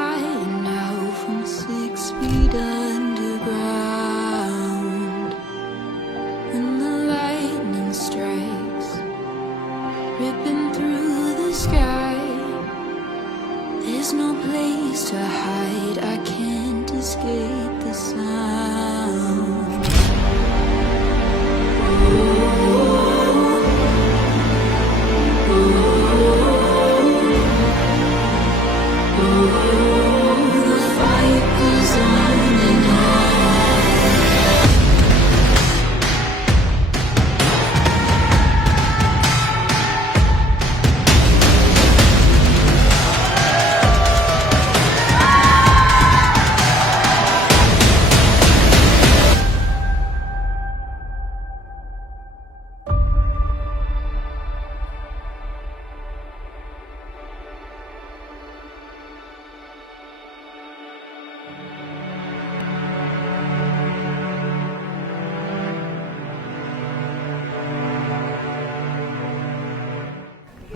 flying out from 6 feet underground. When the lightning strikes, ripping through the sky, there's no place to hide, I can't escape the sound. The fight goes on and on.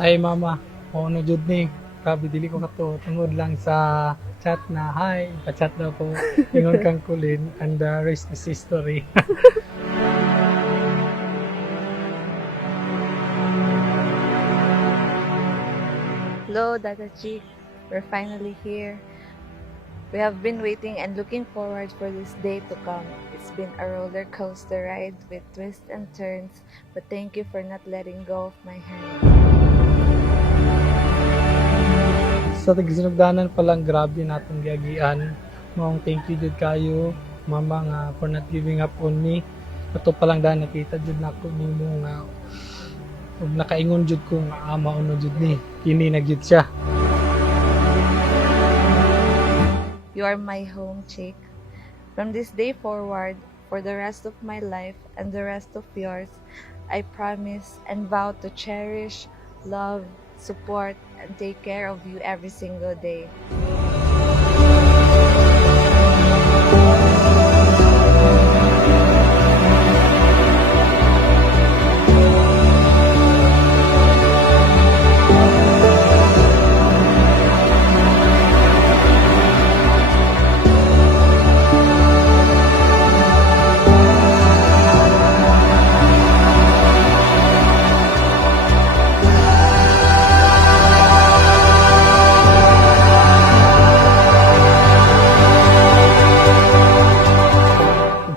Ay mama, o ano jud ni? Grabe dili ko kato tungod lang sa chat na hi, pa-chat daw ko ingon kang kulin and the rest is history. Hello, Dada Chick. We're finally here. We have been waiting and looking forward for this day to come. It's been a roller coaster ride with twists and turns, but thank you for not letting go of my hand. Sa tagisunugdanan pa lang grabe natong giagian. Maong thank you jud kayo mama nga for not giving up on me. Ato pa lang dahil nakita jud nako nimo nga ug nakaingon jud ko nga ama uno jud ni kini na gyud siya. You are my home, Chick. From this day forward, for the rest of my life and the rest of yours, I promise and vow to cherish, love, support, and take care of you every single day.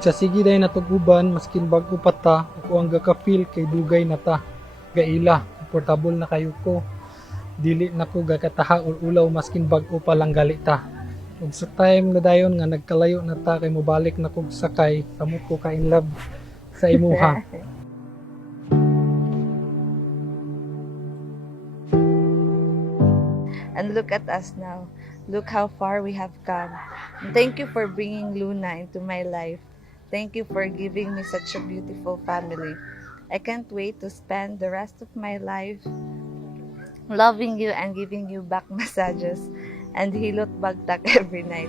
Sa sige day natuguban maskin bag-o pa ta ako ang gaka-feel kay dugay na ta gaila komportable na kayo ko dili na ko gakataha or ulaw maskin bag-o pa lang gali ta ug sa time na dayon nga nagkalayo na ta kay mobalik na kog sakay samot ko ka in love sa imuha. And look at us now. Look how far we have come. And thank you for bringing Luna into my life. Thank you for giving me such a beautiful family. I can't wait to spend the rest of my life loving you and giving you back massages and hilot bagtak every night.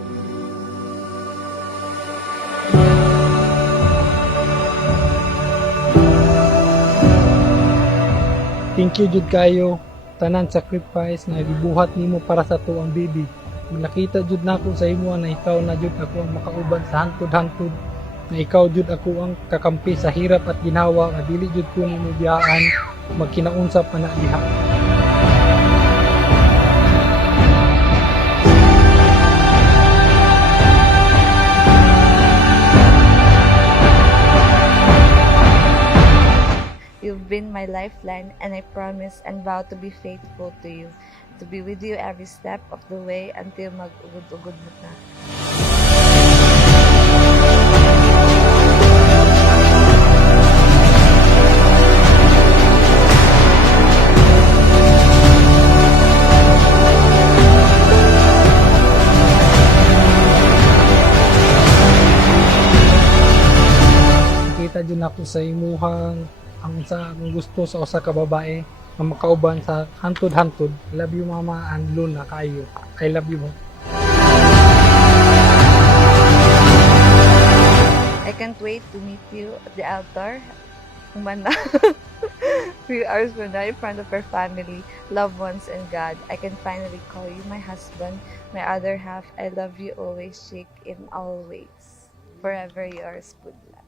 Thank you jud kayo tanan sacrifice nga gibuhat nimo para sa tuang baby. Nakita jud nako sa imo na ikaw na jud ako ang makauban sa hantod-hantod. Na ikaw jud ako ang kakampi sa hirap at ginawa nga dili jud ko nimo biyaan magkinaunsa pa na diha. You've been my lifeline and I promise and vow to be faithful to you, to be with you every step of the way until mag-ugod-ugod mo na. Nakita jud nako sa imuhang ang sa akong gusto sa usa ka babae nga makauban sa hantod-hantod. Love you mama and Luna kayo. I love you. I can't wait to meet you at the altar humana. Few hours from now, in front of our family, loved ones, and God, I can finally call you my husband, my other half. I love you always, Chick, in all ways. Forever yours, Pudla.